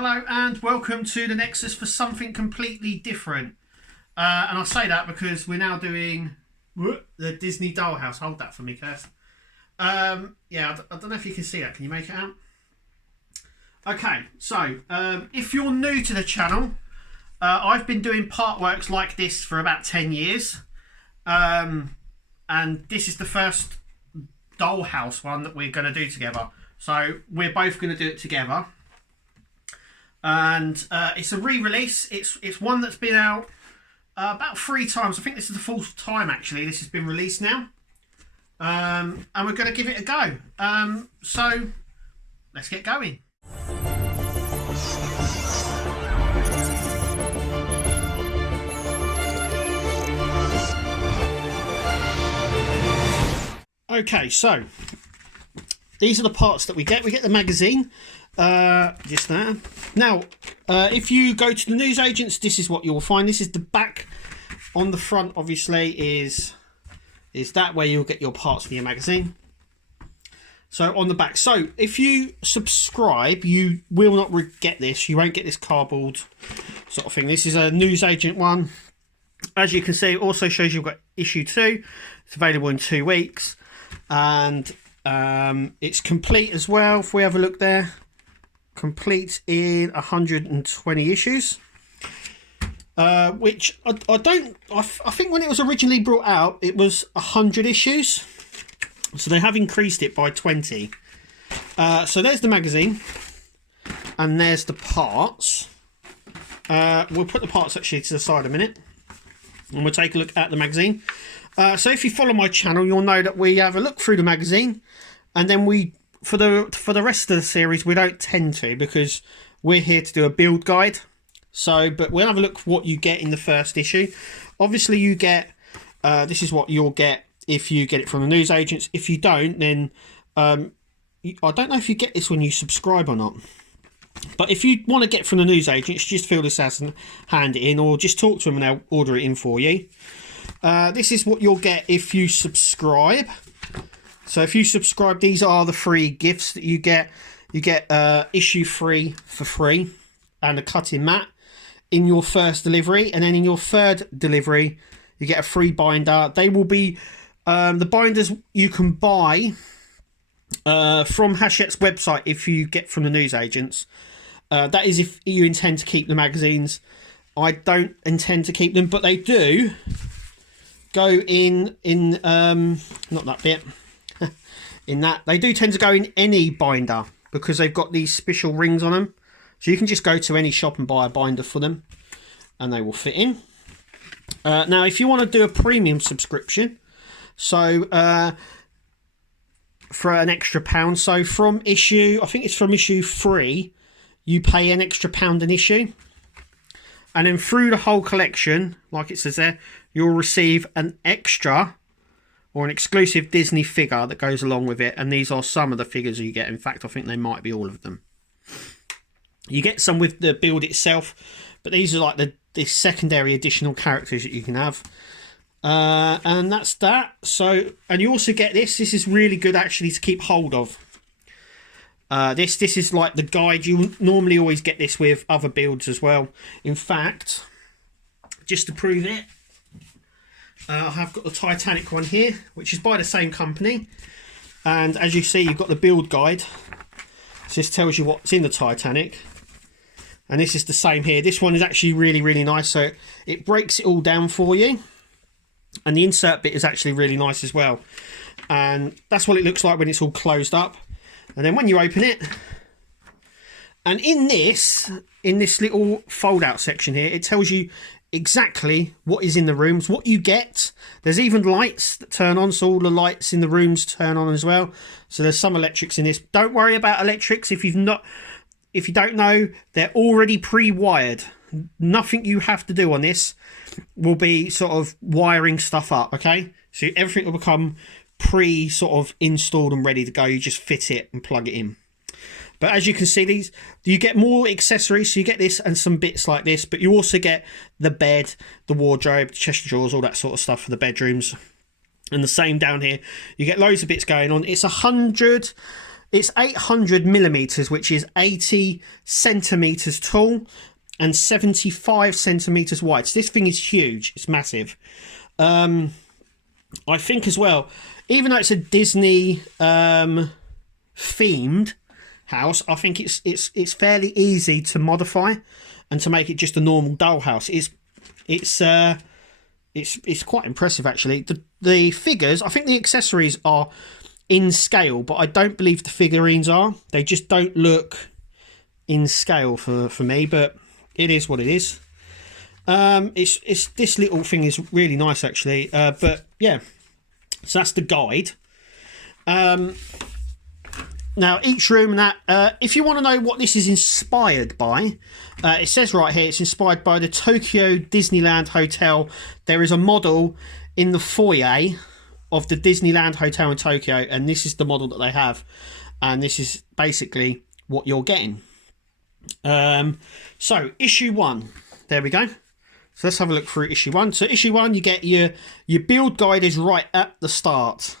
Hello and welcome to the Nexus for something completely different. And I say that because we're now doing the Disney Dollhouse. Hold that for me, Kirst. Yeah, I don't know if you can see that. Can you make it out? Okay, so if you're new to the channel, I've been doing part works like this for about 10 years. And this is the first Dollhouse one that we're going to do together. So we're both going to do it together. And it's a re-release. It's one that's been out about 3 times. I think this is the 4th time actually this has been released now. And we're going to give it a go. So let's get going. Okay, so these are the parts that we get. We get the magazine. Just there. Now, if you go to the newsagents, this is what you'll find. This is the back. On the front, obviously, is that where you'll get your parts for your magazine. So on the back. So if you subscribe, you will not get this. You won't get this cardboard sort of thing. This is a newsagent one. As you can see, it also shows you've got issue 2. It's available in 2 weeks, and it's complete as well. If we have a look there. Complete in 120 issues, which I think when it was originally brought out it was 100 issues, so they have increased it by 20. So there's the magazine and there's the parts. We'll put the parts actually to the side a minute and we'll take a look at the magazine. So if you follow my channel, you'll know that we have a look through the magazine, and then we for the rest of the series we don't tend to, because we're here to do a build guide. So but we'll have a look what you get in the first issue. Obviously you get this is what you'll get if you get it from the newsagents. If you don't, then I don't know if you get this when you subscribe or not, but if you want to get from the newsagents, just fill this out and hand it in, or just talk to them and they'll order it in for you. This is what you'll get if you subscribe. So if you subscribe, these are the free gifts that you get. You get issue 3 for free and a cutting mat in your first delivery, and then in your third delivery you get a free binder. They will be the binders you can buy from Hachette's website if you get from the newsagents. That is if you intend to keep the magazines. I don't intend to keep them, but they do go in not that bit. In that they do tend to go in any binder because they've got these special rings on them, so you can just go to any shop and buy a binder for them and they will fit in. Now if you want to do a premium subscription, so for an extra £1, so from issue, I think it's from issue 3, you pay an extra £1 an issue, and then through the whole collection, like it says there, you'll receive an extra or an exclusive Disney figure that goes along with it. And these are some of the figures you get. In fact, I think they might be all of them. You get some with the build itself, but these are like the secondary additional characters that you can have. And that's that. So, and you also get this. This is really good actually to keep hold of. This is like the guide. You normally always get this with other builds as well. In fact, just to prove it, I have got the Titanic one here, which is by the same company, and as you see, you've got the build guide. So this tells you what's in the Titanic, and this is the same here. This one is actually really nice, so it breaks it all down for you, and the insert bit is actually really nice as well, and that's what it looks like when it's all closed up. And then when you open it, and in this little fold out section here, it tells you exactly what is in the rooms, what you get. There's even lights that turn on, so all the lights in the rooms turn on as well. So there's some electrics in this. Don't worry about electrics if you don't know, they're already pre-wired. Nothing you have to do on this will be sort of wiring stuff up, okay? So everything will become sort of installed and ready to go. You just fit it and plug it in. But as you can see, these you get more accessories. So you get this and some bits like this, but you also get the bed, the wardrobe, the chest of drawers, all that sort of stuff for the bedrooms. And the same down here. You get loads of bits going on. It's 100 It's 800 millimeters, which is 80 centimeters tall and 75 centimeters wide. So this thing is huge. It's massive. I think as well, even though it's a Disney themed house, I think it's fairly easy to modify and to make it just a normal dollhouse. It's quite impressive actually. The figures, I think the accessories are in scale, but I don't believe the figurines are. They just don't look in scale for me, but it is what it is. It's this little thing is really nice actually. But yeah, so that's the guide. Now each room and that, if you want to know what this is inspired by, it says right here it's inspired by the Tokyo Disneyland Hotel. There is a model in the foyer of the Disneyland Hotel in Tokyo, and this is the model that they have, and this is basically what you're getting. So issue 1, there we go. So let's have a look through issue 1. So issue 1, you get your build guide is right at the start.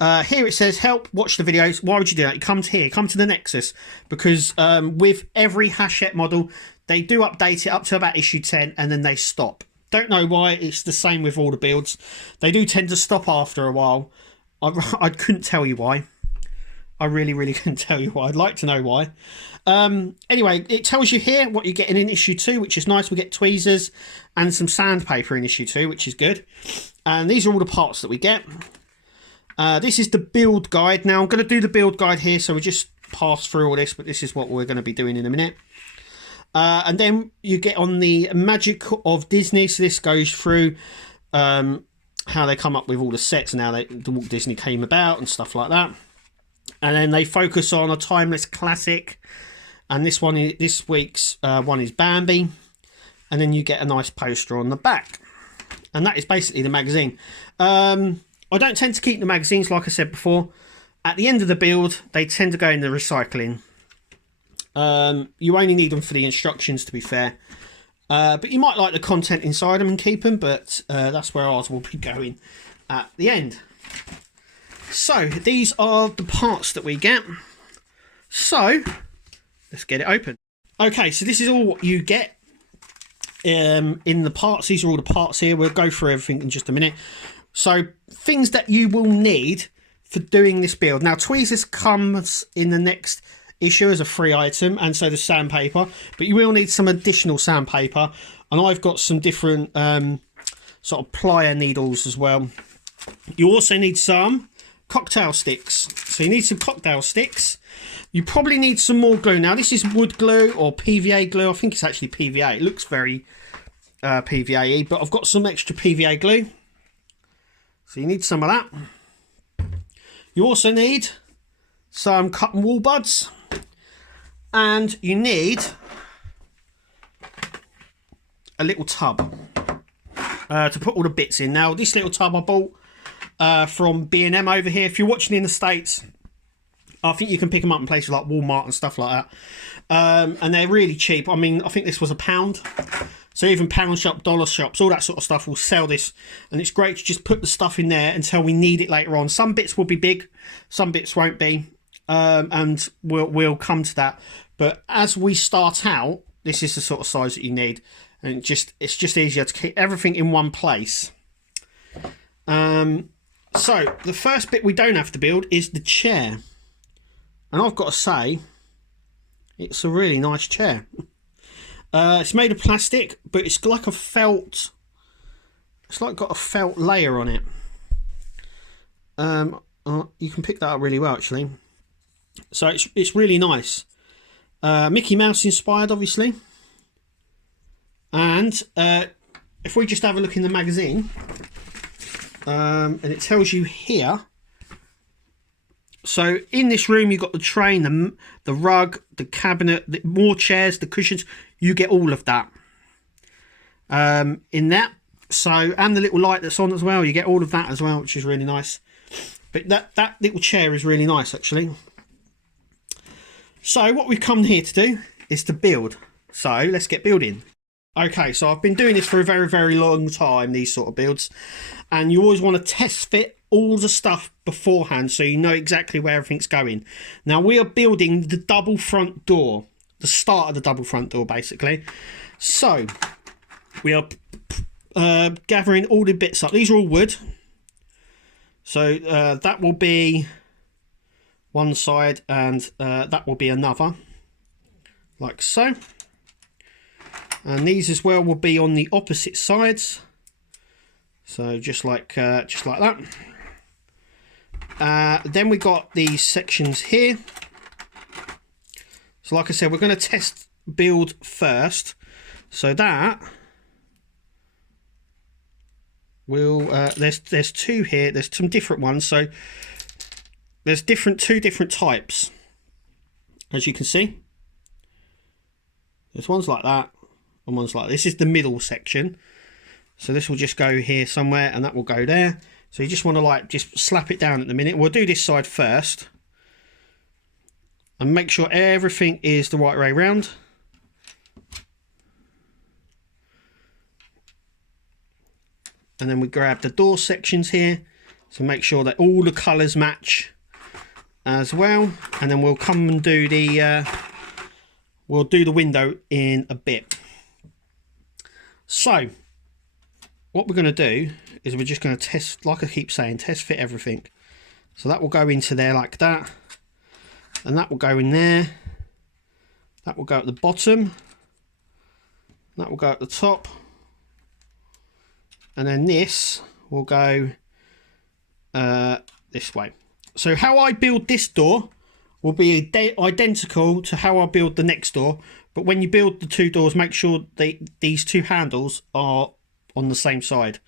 Here it says, help, watch the videos. Why would you do that? You come to here, come to the Nexus, because with every Hachette model, they do update it up to about issue 10, and then they stop. Don't know why. It's the same with all the builds. They do tend to stop after a while. I couldn't tell you why. I really couldn't tell you why. I'd like to know why. Anyway, it tells you here what you're getting in issue 2, which is nice. We get tweezers and some sandpaper in issue 2, which is good. And these are all the parts that we get. This is the build guide. Now I'm going to do the build guide here, so we just pass through all this, but this is what we're going to be doing in a minute. And then you get on the Magic of Disney. So this goes through how they come up with all the sets and how the Walt Disney came about and stuff like that. And then they focus on a timeless classic. And this week's one is Bambi. And then you get a nice poster on the back. And that is basically the magazine. I don't tend to keep the magazines, like I said before. At the end of the build, they tend to go in the recycling. You only need them for the instructions, to be fair. But you might like the content inside them and keep them, but that's where ours will be going at the end. So, these are the parts that we get. So, let's get it open. Okay, so this is all what you get in the parts. These are all the parts here. We'll go through everything in just a minute. So, things that you will need for doing this build. Now, tweezers comes in the next issue as a free item, and so does sandpaper, but you will need some additional sandpaper, and I've got some different sort of plier needles as well. You also need some cocktail sticks, so you need some cocktail sticks. You probably need some more glue. Now this is wood glue or PVA glue. I think it's actually PVA. It looks very PVA-y, but I've got some extra PVA glue, so you need some of that. You also need some cut and wool buds, and you need a little tub to put all the bits in. Now this little tub I bought from B&M over here. If you're watching in the States, I think you can pick them up in places like Walmart and stuff like that, and they're really cheap. I mean, I think this was £1, so even pound shop, dollar shops, all that sort of stuff will sell this, and it's great to just put the stuff in there until we need it later on. Some bits will be big, some bits won't be, and we'll come to that. But as we start out, this is the sort of size that you need, and it's just easier to keep everything in one place. So the first bit we don't have to build is the chair, and I've got to say it's a really nice chair. It's made of plastic, but it's like a felt. It's like got a felt layer on it. You can pick that up really well, actually. So it's really nice. Mickey Mouse inspired, obviously. And if we just have a look in the magazine, and it tells you here. So in this room, you've got the train, the rug, the cabinet, more chairs, the cushions. You get all of that in that. So, and the little light that's on as well. You get all of that as well, which is really nice. But that little chair is really nice, actually. So what we've come here to do is to build. So let's get building. Okay, so I've been doing this for a very long time, these sort of builds. And you always want to test fit all the stuff beforehand so you know exactly where everything's going. Now we are building the double front door, the start of the double front door basically. So we are gathering all the bits up. These are all wood. So that will be one side and that will be another, like so. And these as well will be on the opposite sides. So just like that. Then we got these sections here. So like I said, we're going to test build first. So that will there's two here. There's some different ones. So there's two different types, as you can see. There's ones like that and ones like this. Is the middle section. So this will just go here somewhere and that will go there. So you just want to like just slap it down at the minute. We'll do this side first and make sure everything is the right way round. And then we grab the door sections here. So make sure that all the colours match as well. And then we'll come and do the window in a bit. So what we're going to do is we're just going to test, like I keep saying, test fit everything. So that will go into there like that. And that will go in there. That will go at the bottom. That will go at the top. And then this will go this way. So how I build this door will be identical to how I build the next door. But when you build the two doors, make sure these two handles are on the same side.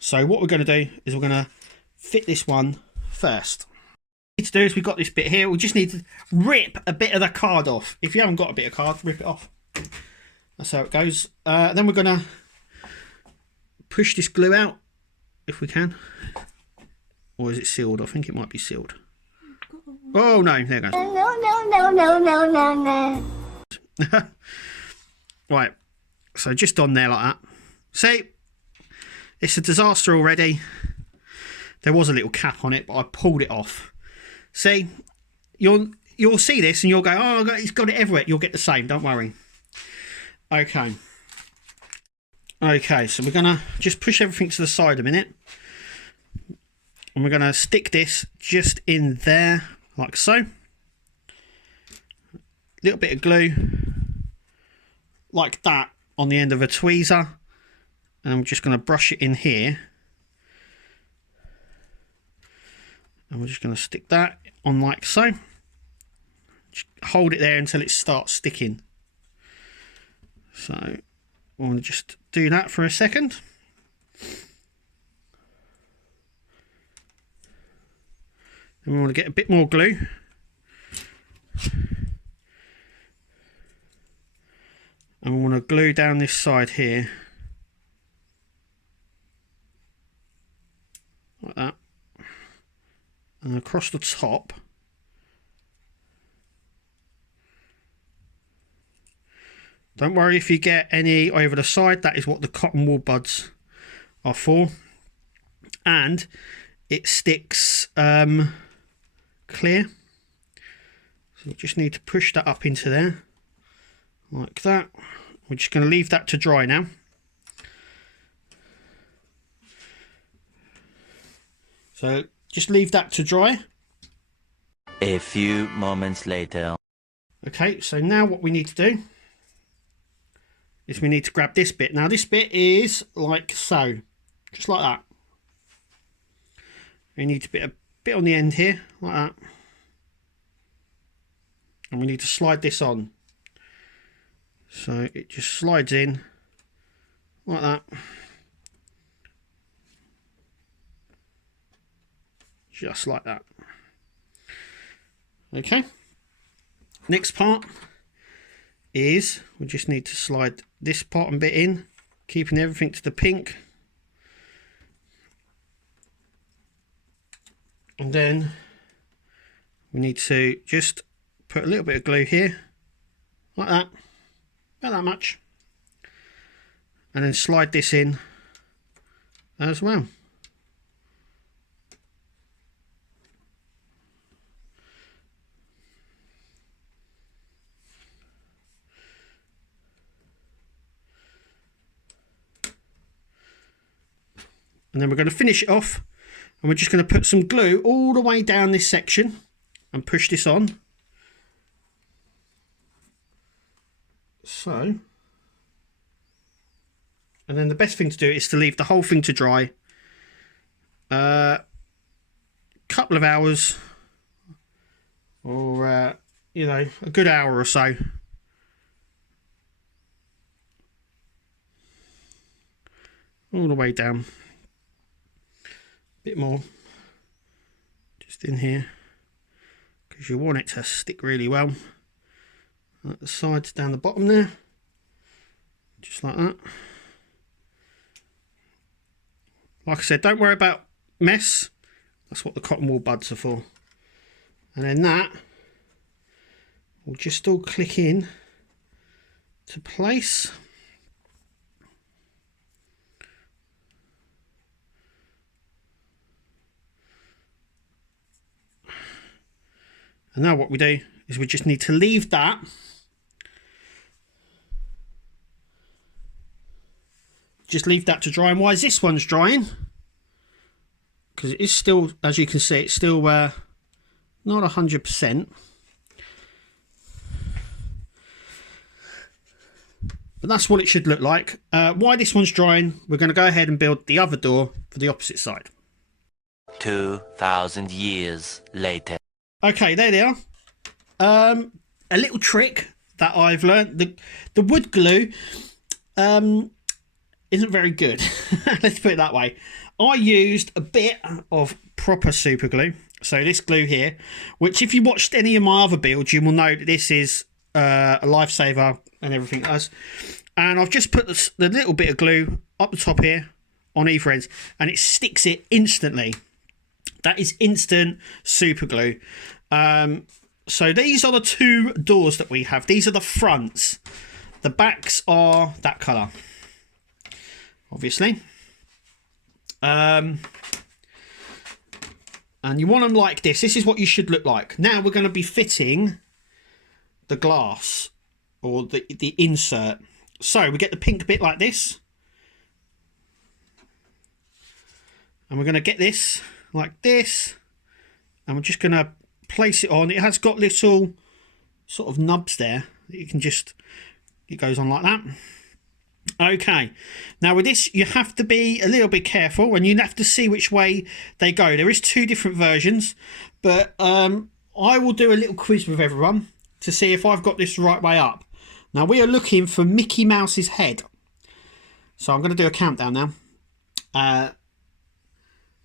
So what we're going to do is we're going to fit this one first. What we need to do is we've got this bit here. We just need to rip a bit of the card off. If you haven't got a bit of card, rip it off. That's how it goes. Then we're going to push this glue out if we can. Or is it sealed? I think it might be sealed. Oh no, there it goes. No. Right, so just on there like that. See, it's a disaster already. There was a little cap on it, but I pulled it off. See, you'll see this and you'll go, oh, it's got it everywhere. You'll get the same, don't worry. Okay. Okay, so we're going to just push everything to the side a minute. And we're going to stick this just in there, like so. Little bit of glue, like that, on the end of a tweezer. And I'm just going to brush it in here. And we're just going to stick that on like so. Just hold it there until it starts sticking. So we'll just do that for a second. And we want to get a bit more glue. And we want to glue down this side here. Like that. And across the top. Don't worry if you get any over the side. That is what the cotton wool buds are for. And it sticks clear. So you just need to push that up into there. Like that. We're just going to leave that to dry now. So just leave that to dry. A few moments later. Okay, so now what we need to do is we need to grab this bit. Now this bit is like so, just like that. We need to put a bit on the end here, like that. And we need to slide this on. So it just slides in like that. Just like that. Okay. Next part is we just need to slide this part and bit in, keeping everything to the pink. And then we need to just put a little bit of glue here, like that, about that much. And then slide this in as well. And then we're going to finish it off, and we're just going to put some glue all the way down this section and push this on. So, and then the best thing to do is to leave the whole thing to dry. Couple of hours, or you know, a good hour or so. All the way down. A bit more just in here, because you want it to stick really well. At the sides down the bottom there, just like that. Like I said, don't worry about mess. That's what the cotton wool buds are for. And then that will just all click in to place. And now what we do is we just need to leave that to dry. And why is this one's drying? Because it is still, as you can see, it's still not 100%. But that's what it should look like. Why this one's drying, we're going to go ahead and build the other door for the opposite side. 2,000 years later. Okay, there they are. A little trick that I've learned. The wood glue isn't very good. Let's put it that way. I used a bit of proper super glue. So this glue here, which if you watched any of my other builds, you will know that this is a lifesaver and everything else. And I've just put the little bit of glue up the top here on either ends, and it sticks it instantly. That is instant super glue. So these are the two doors that we have. These are the fronts. The backs are that colour, obviously. And you want them like this. This is what you should look like. Now we're going to be fitting the glass, or the insert. So we get the pink bit like this. And we're going to get this like this. And we're just going to place it on. It has got little sort of nubs there that you can just, it goes on like that. Okay, now with this you have to be a little bit careful, and you have to see which way they go. There is two different versions, but I will do a little quiz with everyone to see if I've got this the right way up. Now we are looking for Mickey Mouse's head, so I'm going to do a countdown now.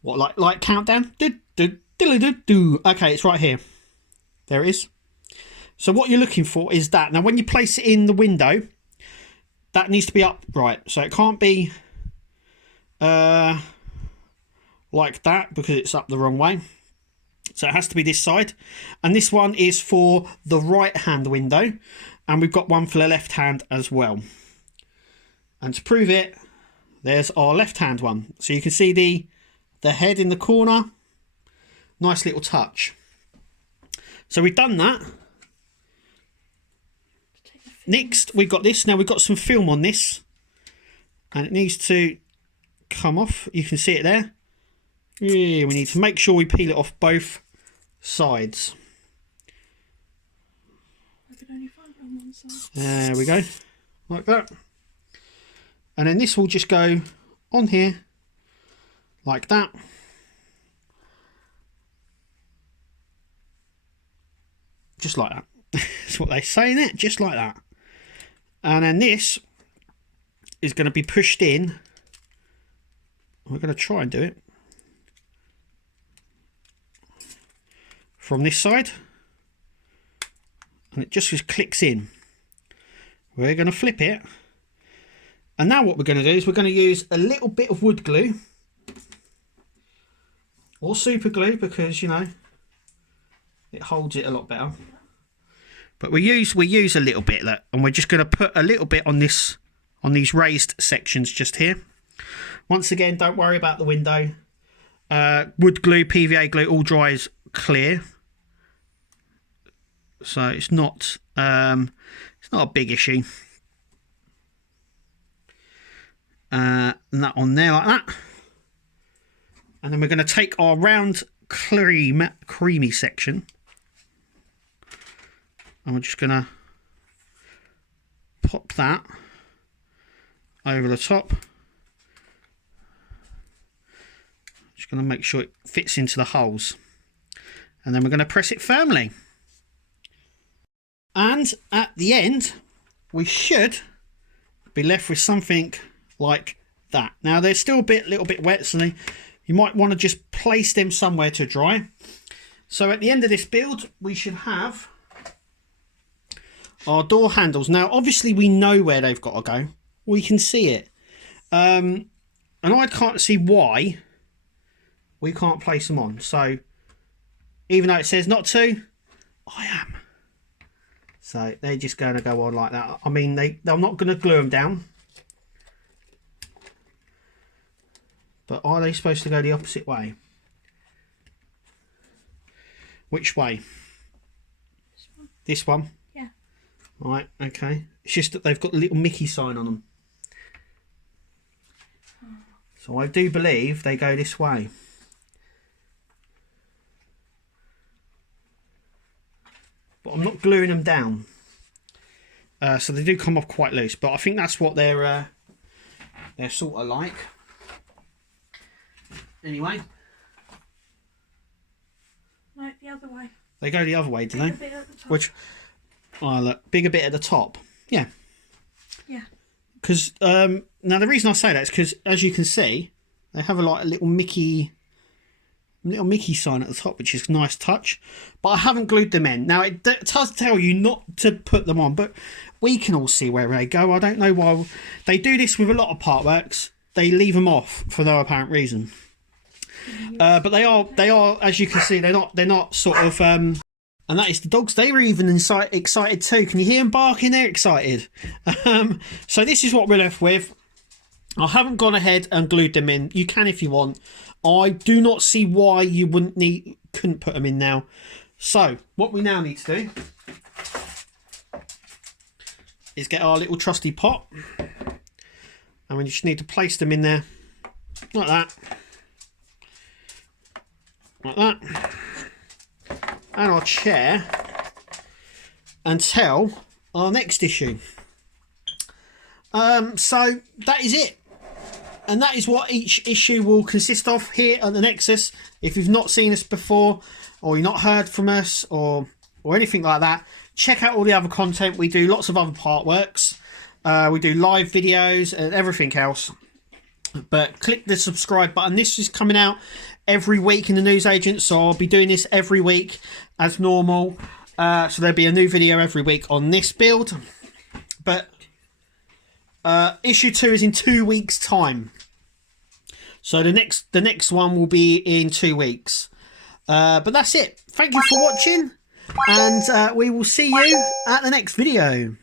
What, like countdown? Okay, it's right here. There it is. So what you're looking for is that. Now when you place it in the window, that needs to be upright. So it can't be like that, because it's up the wrong way. So it has to be this side. And this one is for the right hand window. And we've got one for the left hand as well. And to prove it, there's our left hand one. So you can see the head in the corner. Nice little touch. So we've done that. Next, we've got this. Now we've got some film on this, and it needs to come off. You can see it there. Yeah, we need to make sure we peel it off both sides. I can only find it on one side. There we go, like that. And then this will just go on here, like that. Just like that. That's what they say in it, just like that. And then this is going to be pushed in. We're going to try and do it from this side, and it just clicks in. We're going to flip it, and now what we're going to do is we're going to use a little bit of wood glue or super glue, because you know it holds it a lot better. But we use a little bit, and we're just going to put a little bit on this, on these raised sections just here. Once again, don't worry about the window. Wood glue, PVA glue, all dries clear, so it's not a big issue. And that on there like that. And then we're going to take our round creamy section, and we're just going to pop that over the top. Just going to make sure it fits into the holes, and then we're going to press it firmly. And at the end, we should be left with something like that. Now they're still a little bit wet, so you might want to just place them somewhere to dry. So at the end of this build, we should have our door handles. Now, obviously, we know where they've got to go. We can see it. And I can't see why we can't place them on. So even though it says not to, I am. So they're just going to go on like that. I mean, they're not going to glue them down. But are they supposed to go the opposite way? Which way? This one. This one? Yeah. Right, okay. It's just that they've got a little Mickey sign on them. So I do believe they go this way. But I'm not gluing them down. So they do come off quite loose. But I think that's what they're sort of like. Anyway, Like the other way. they go the other way, do they? Bigger bit at the top. Which, oh look, bigger bit at the top. Yeah. Yeah. Because now the reason I say that is because, as you can see, they have a little Mickey sign at the top, which is a nice touch. But I haven't glued them in. Now it does tell you not to put them on, but we can all see where they go. I don't know why they do this with a lot of part works. They leave them off for no apparent reason. But they are, as you can see, they're not sort of, and that is the dogs. They were even excited too. Can you hear them barking? They're excited. So this is what we're left with. I haven't gone ahead and glued them in. You can if you want. I do not see why you couldn't put them in now. So what we now need to do is get our little trusty pot, and we just need to place them in there like that. Like that, and our chair until our next issue. So that is it, and that is what each issue will consist of here at the Nexus. If you've not seen us before, or you've not heard from us, or anything like that, check out all the other content. We do lots of other part works. We do live videos and everything else. But click the subscribe button. This is coming out every week in the newsagent, so I'll be doing this every week as normal. So there'll be a new video every week on this build. But issue 2 is in 2 weeks' time. So the next one will be in 2 weeks. But that's it. Thank you for watching, and we will see you at the next video.